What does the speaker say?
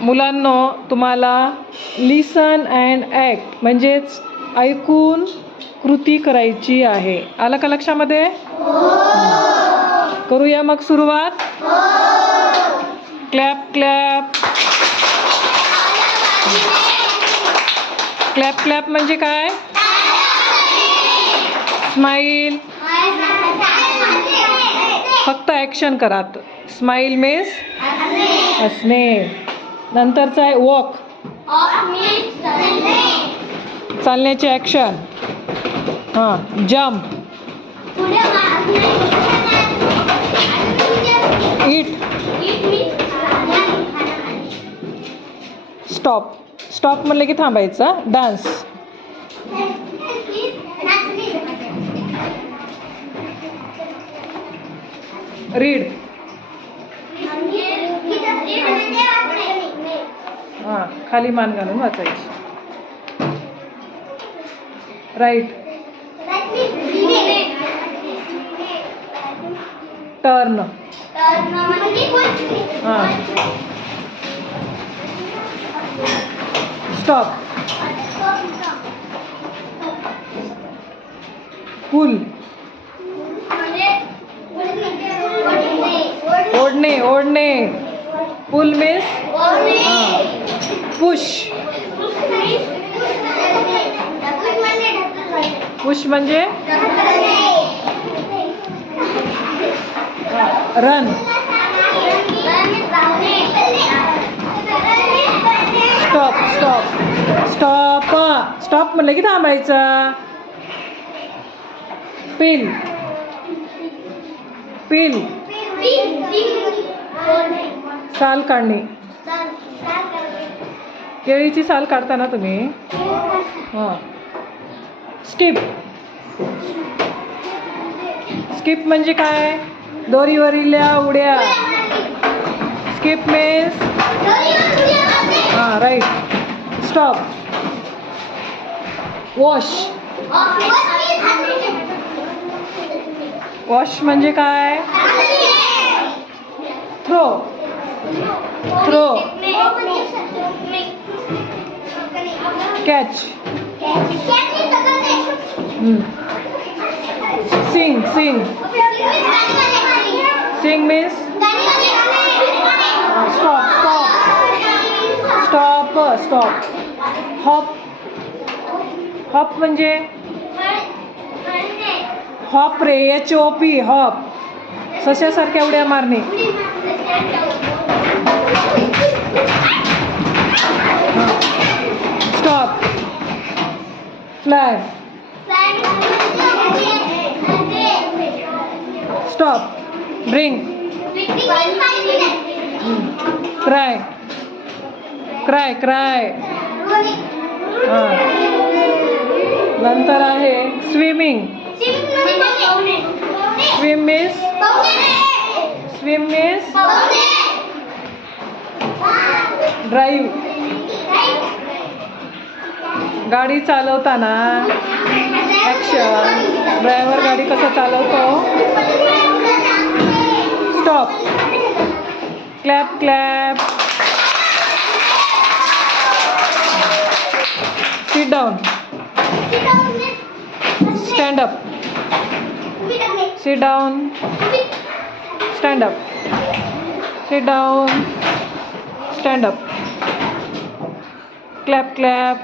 मुलांनो, तुम्हाला लिसन and act म्हणजेच ऐकून कृती करायची आहे. आलं का लक्षामध्ये? करूया मग सुरुवात. Clap clap. क्लॅप क्लॅप म्हणजे काय? स्माईल. फक्त ॲक्शन करा. स्माईल मीन्स हसणे. नंतरचा आहे वॉक. चालण्याची ॲक्शन. हां. जम्प. ईट. स्टॉप. स्टॉप म्हणलं की थांबायचं. डान्स. रीड. हां, खाली मान घालून वाचायची. राईट. टर्न. हां. स्टॉप. पुल. ओढणे. ओढणे. पुल मीन्स पुश. पुश म्हणजे run. Stop. Stop. Stop. Stop म्हणलं की थांबायचं. पिल. पिल. साल काढणे. केळीची साल काढताना तुम्ही हां. स्किप. स्किप म्हणजे काय? दोरीवरील उड्या. स्किप मीन्स हां. राईट. स्टॉप. वॉश. वॉश म्हणजे काय? Throw. Throw. Catch. Sing. Sing. Sing means stop. Stop. Stop. Stop. Hop. Hop म्हणजे हॉप रे. HOP. हॉप. सश्यासारख्या उड्या मारणे. Stop. Fly. Stop. Drink. Cry. Cry. Cry. हां. नंतर आहे swimming. Swim means swim means drive. गाडी चालवताना ॲक्शन. ड्रायव्हर गाडी कसं चालवतो? Stop. Clap clap. Sit down. Stand up. Sit down. Stand up. Sit down. Stand up. Clap clap.